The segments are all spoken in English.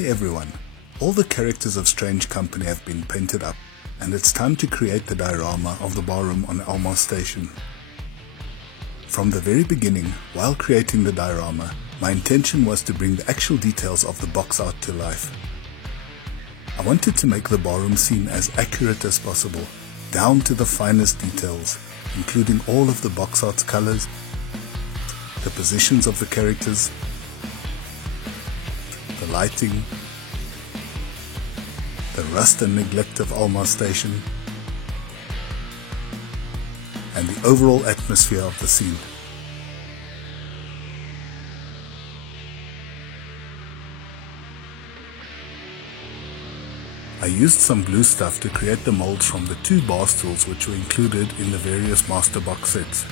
Hey everyone, all the characters of Strange Company have been painted up, and it's time to create the diorama of the barroom on Elmar Station. From the very beginning, while creating the diorama, my intention was to bring the actual details of the box art to life. I wanted to make the barroom scene as accurate as possible, down to the finest details, including all of the box art's colors, the positions of the characters, the lighting, the rust and neglect of Elmar Station, and the overall atmosphere of the scene. I used some glue stuff to create the molds from the two bar stools which were included in the various master box sets.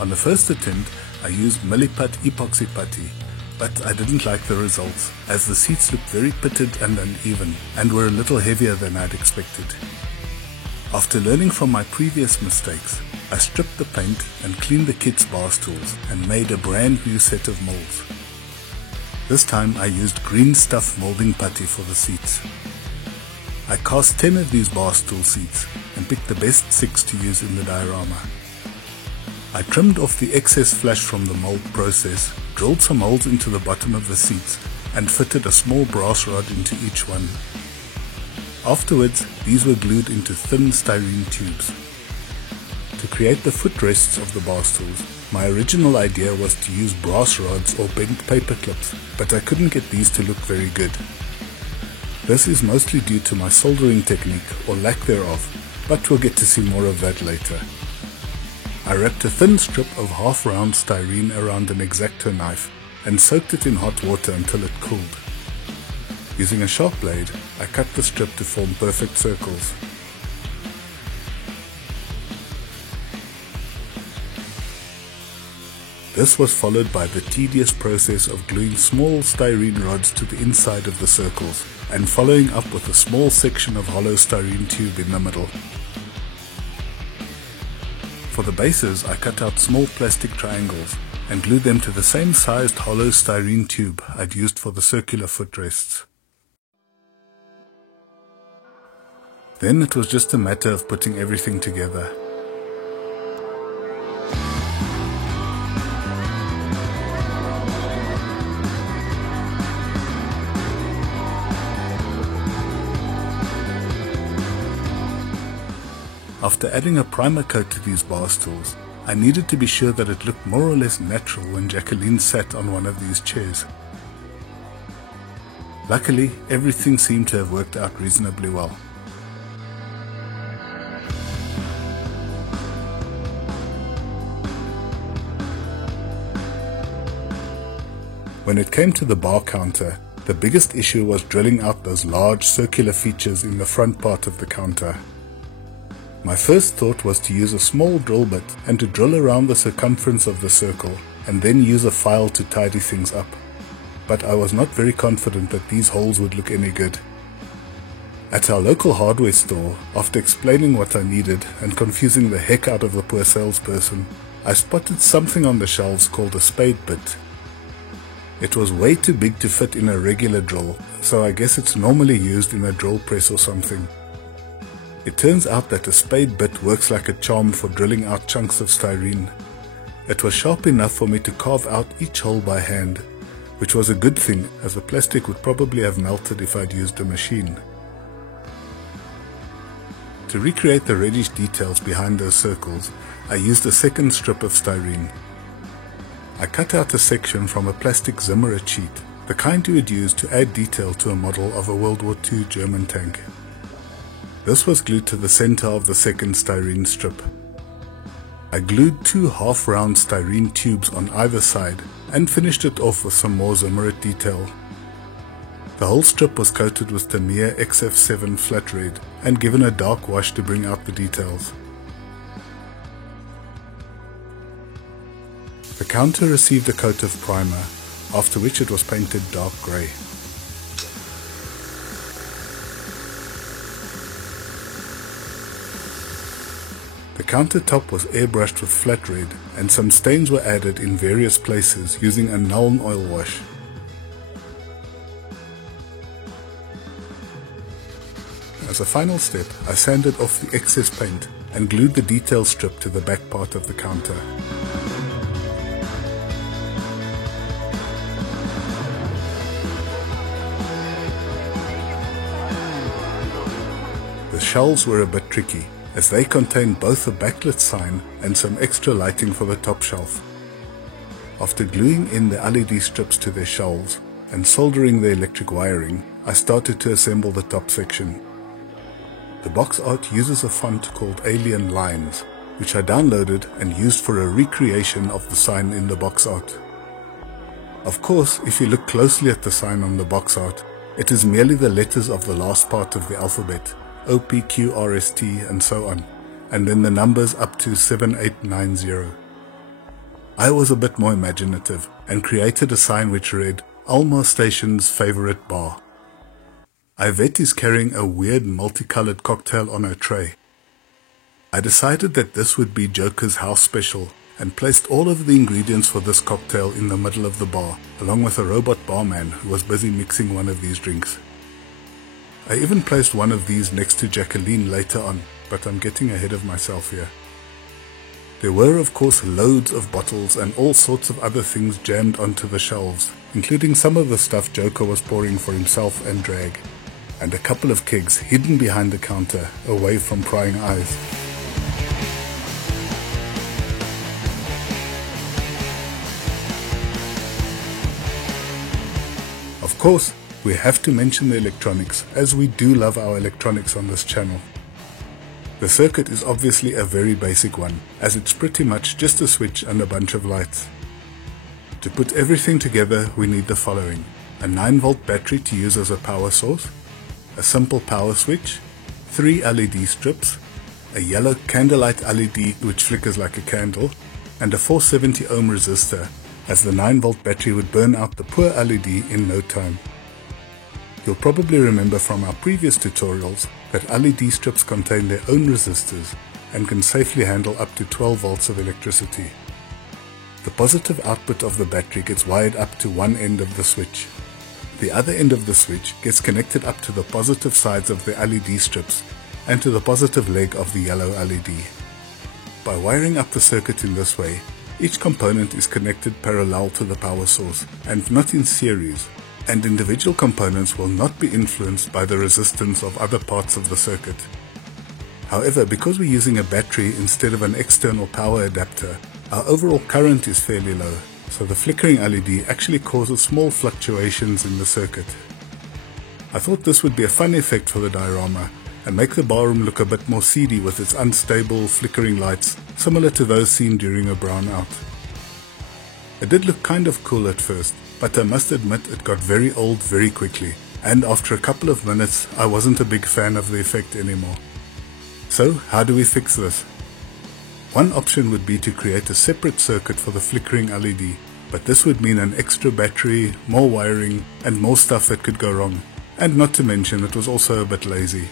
On the first attempt, I used Milliput epoxy putty, but I didn't like the results, as the seats looked very pitted and uneven, and were a little heavier than I'd expected. After learning from my previous mistakes, I stripped the paint and cleaned the kit's bar stools and made a brand new set of molds. This time I used green stuff molding putty for the seats. I cast 10 of these bar stool seats and picked the best 6 to use in the diorama. I trimmed off the excess flash from the mold process, drilled some holes into the bottom of the seats, and fitted a small brass rod into each one. Afterwards, these were glued into thin styrene tubes. To create the footrests of the bar stools, my original idea was to use brass rods or bent paper clips, but I couldn't get these to look very good. This is mostly due to my soldering technique, or lack thereof, but we'll get to see more of that later. I wrapped a thin strip of half-round styrene around an X-Acto knife and soaked it in hot water until it cooled. Using a sharp blade, I cut the strip to form perfect circles. This was followed by the tedious process of gluing small styrene rods to the inside of the circles and following up with a small section of hollow styrene tube in the middle. For the bases, I cut out small plastic triangles and glued them to the same sized hollow styrene tube I'd used for the circular footrests. Then it was just a matter of putting everything together. After adding a primer coat to these bar stools, I needed to be sure that it looked more or less natural when Jacqueline sat on one of these chairs. Luckily, everything seemed to have worked out reasonably well. When it came to the bar counter, the biggest issue was drilling out those large circular features in the front part of the counter. My first thought was to use a small drill bit and to drill around the circumference of the circle and then use a file to tidy things up. But I was not very confident that these holes would look any good. At our local hardware store, after explaining what I needed and confusing the heck out of the poor salesperson, I spotted something on the shelves called a spade bit. It was way too big to fit in a regular drill, so I guess it's normally used in a drill press or something. It turns out that a spade bit works like a charm for drilling out chunks of styrene. It was sharp enough for me to carve out each hole by hand, which was a good thing as the plastic would probably have melted if I'd used a machine. To recreate the reddish details behind those circles, I used a second strip of styrene. I cut out a section from a plastic Zimmerer sheet, the kind you would use to add detail to a model of a World War II German tank. This was glued to the center of the second styrene strip. I glued 2 half-round styrene tubes on either side and finished it off with some more Zimmerer detail. The whole strip was coated with Tamiya XF7 flat red and given a dark wash to bring out the details. The counter received a coat of primer, after which it was painted dark grey. The countertop was airbrushed with flat red and some stains were added in various places using a Nuln oil wash. as a final step, I sanded off the excess paint and glued the detail strip to the back part of the counter. The shelves were a bit tricky, as they contained both a backlit sign and some extra lighting for the top shelf. After gluing in the LED strips to their shelves and soldering the electric wiring, I started to assemble the top section. The box art uses a font called Alien Lines, which I downloaded and used for a recreation of the sign in the box art. Of course, if you look closely at the sign on the box art, it is merely the letters of the last part of the alphabet, O, P, Q, R, S, T, and so on, and then the numbers up to 7890. I was a bit more imaginative and created a sign which read, Alma Station's favorite bar. Yvette is carrying a weird multicolored cocktail on her tray. I decided that this would be Joker's house special and placed all of the ingredients for this cocktail in the middle of the bar, along with a robot barman who was busy mixing one of these drinks. I even placed one of these next to Jacqueline later on, but I'm getting ahead of myself here. There were of course loads of bottles and all sorts of other things jammed onto the shelves, including some of the stuff Joker was pouring for himself and drag, and a couple of kegs hidden behind the counter, away from prying eyes. Of course, we have to mention the electronics, as we do love our electronics on this channel. The circuit is obviously a very basic one, as it's pretty much just a switch and a bunch of lights. To put everything together, we need the following: a 9-volt battery to use as a power source, a simple power switch, 3 LED strips, a yellow candlelight LED which flickers like a candle, and a 470 ohm resistor, as the 9-volt battery would burn out the poor LED in no time. You'll probably remember from our previous tutorials that LED strips contain their own resistors and can safely handle up to 12 volts of electricity. The positive output of the battery gets wired up to one end of the switch. The other end of the switch gets connected up to the positive sides of the LED strips and to the positive leg of the yellow LED. By wiring up the circuit in this way, each component is connected parallel to the power source and not in series, and individual components will not be influenced by the resistance of other parts of the circuit. However, because we're using a battery instead of an external power adapter, our overall current is fairly low, so the flickering LED actually causes small fluctuations in the circuit. I thought this would be a fun effect for the diorama and make the barroom look a bit more seedy with its unstable flickering lights, similar to those seen during a brownout. It did look kind of cool at first, but I must admit it got very old very quickly, and after a couple of minutes I wasn't a big fan of the effect anymore. So how do we fix this? One option would be to create a separate circuit for the flickering LED, but this would mean an extra battery, more wiring, and more stuff that could go wrong, and not to mention it was also a bit lazy.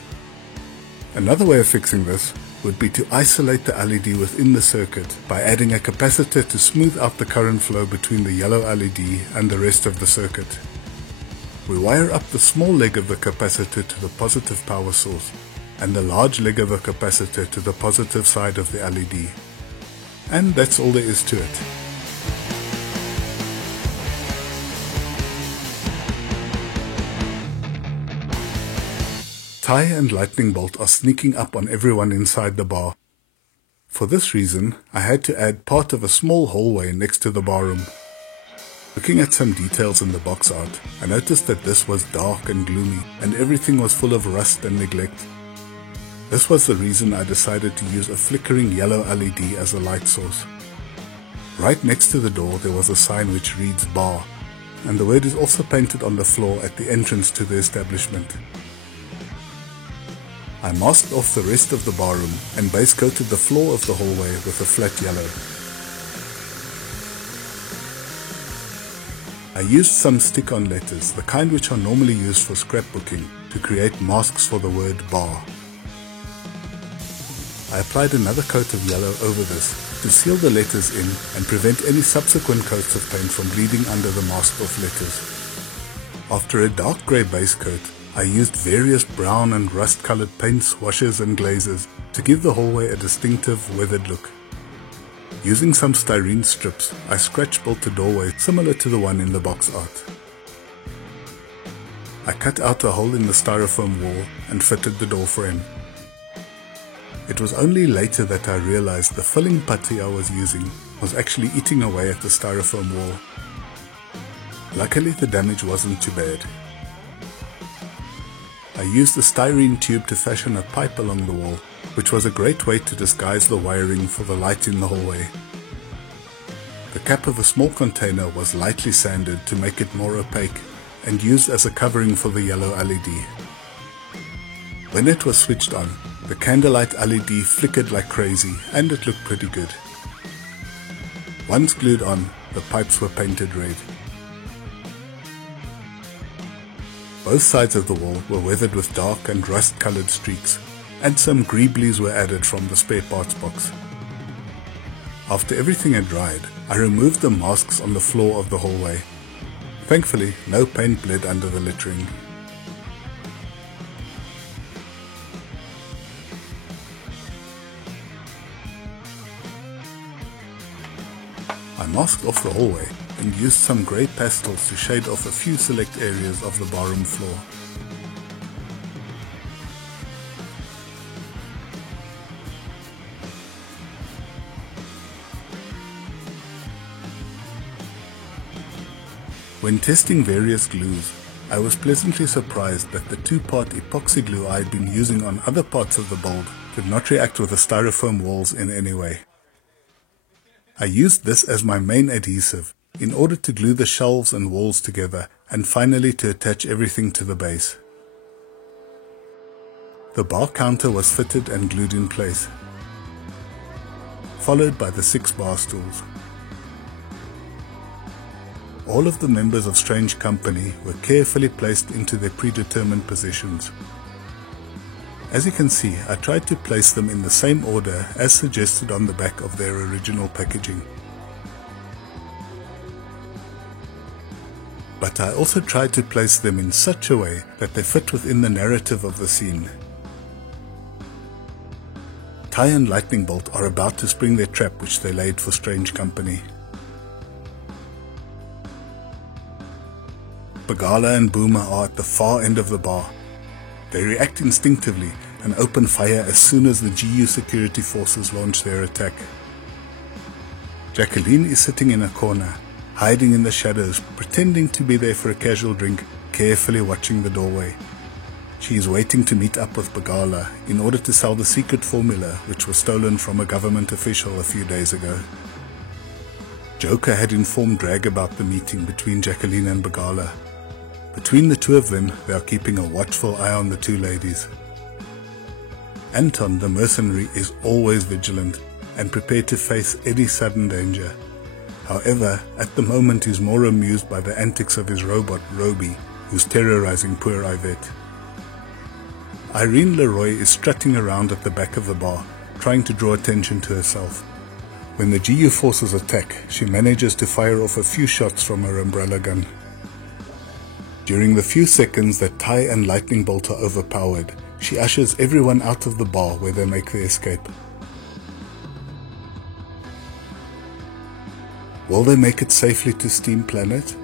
Another way of fixing this would be to isolate the LED within the circuit by adding a capacitor to smooth out the current flow between the yellow LED and the rest of the circuit. We wire up the small leg of the capacitor to the positive power source and the large leg of the capacitor to the positive side of the LED. And that's all there is to it. Ty and Lightning Bolt are sneaking up on everyone inside the bar. For this reason, I had to add part of a small hallway next to the barroom. Looking at some details in the box art, I noticed that this was dark and gloomy, and everything was full of rust and neglect. This was the reason I decided to use a flickering yellow LED as a light source. Right next to the door there was a sign which reads bar, and the word is also painted on the floor at the entrance to the establishment. I masked off the rest of the barroom and base coated the floor of the hallway with a flat yellow. I used some stick-on letters, the kind which are normally used for scrapbooking, to create masks for the word bar. I applied another coat of yellow over this to seal the letters in and prevent any subsequent coats of paint from bleeding under the masked off letters. After a dark grey base coat, I used various brown and rust-colored paints, washes and glazes to give the hallway a distinctive weathered look. Using some styrene strips, I scratch-built a doorway similar to the one in the box art. I cut out a hole in the styrofoam wall and fitted the door frame. It was only later that I realized the filling putty I was using was actually eating away at the styrofoam wall. Luckily, the damage wasn't too bad. I used the styrene tube to fashion a pipe along the wall, which was a great way to disguise the wiring for the light in the hallway. The cap of a small container was lightly sanded to make it more opaque and used as a covering for the yellow LED. When it was switched on, the candlelight LED flickered like crazy and it looked pretty good. Once glued on, the pipes were painted red. Both sides of the wall were weathered with dark and rust-colored streaks, and some greeblies were added from the spare parts box. After everything had dried, I removed the masks on the floor of the hallway. Thankfully, no paint bled under the lettering. I masked off the hallway and used some grey pastels to shade off a few select areas of the barroom floor. When testing various glues, I was pleasantly surprised that the two-part epoxy glue I had been using on other parts of the build did not react with the styrofoam walls in any way. I used this as my main adhesive in order to glue the shelves and walls together and finally to attach everything to the base. The bar counter was fitted and glued in place, followed by the 6 bar stools. All of the members of Strange Company were carefully placed into their predetermined positions. As you can see, I tried to place them in the same order as suggested on the back of their original packaging. But I also tried to place them in such a way that they fit within the narrative of the scene. Ty and Lightning Bolt are about to spring their trap which they laid for Strange Company. Bagala and Boomer are at the far end of the bar. They react instinctively and open fire as soon as the GU security forces launch their attack. Jacqueline is sitting in a corner, hiding in the shadows, pretending to be there for a casual drink, carefully watching the doorway. She is waiting to meet up with Bagala in order to sell the secret formula which was stolen from a government official a few days ago. Joker had informed Drag about the meeting between Jacqueline and Bagala. Between the two of them, they are keeping a watchful eye on the two ladies. Anton, the mercenary, is always vigilant and prepared to face any sudden danger. However, at the moment he's more amused by the antics of his robot, Roby, who's terrorizing poor Yvette. Irene Leroy is strutting around at the back of the bar, trying to draw attention to herself. When the GU forces attack, she manages to fire off a few shots from her umbrella gun. During the few seconds that Ty and Lightning Bolt are overpowered, she ushers everyone out of the bar where they make their escape. Will they make it safely to Steam Planet?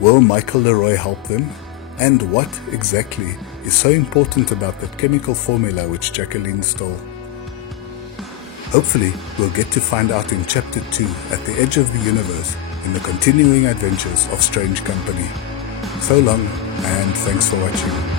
Will Michael Leroy help them? And what exactly is so important about that chemical formula which Jacqueline stole? Hopefully, we'll get to find out in Chapter 2 at the edge of the universe in the continuing adventures of Strange Company. So long, and thanks for watching.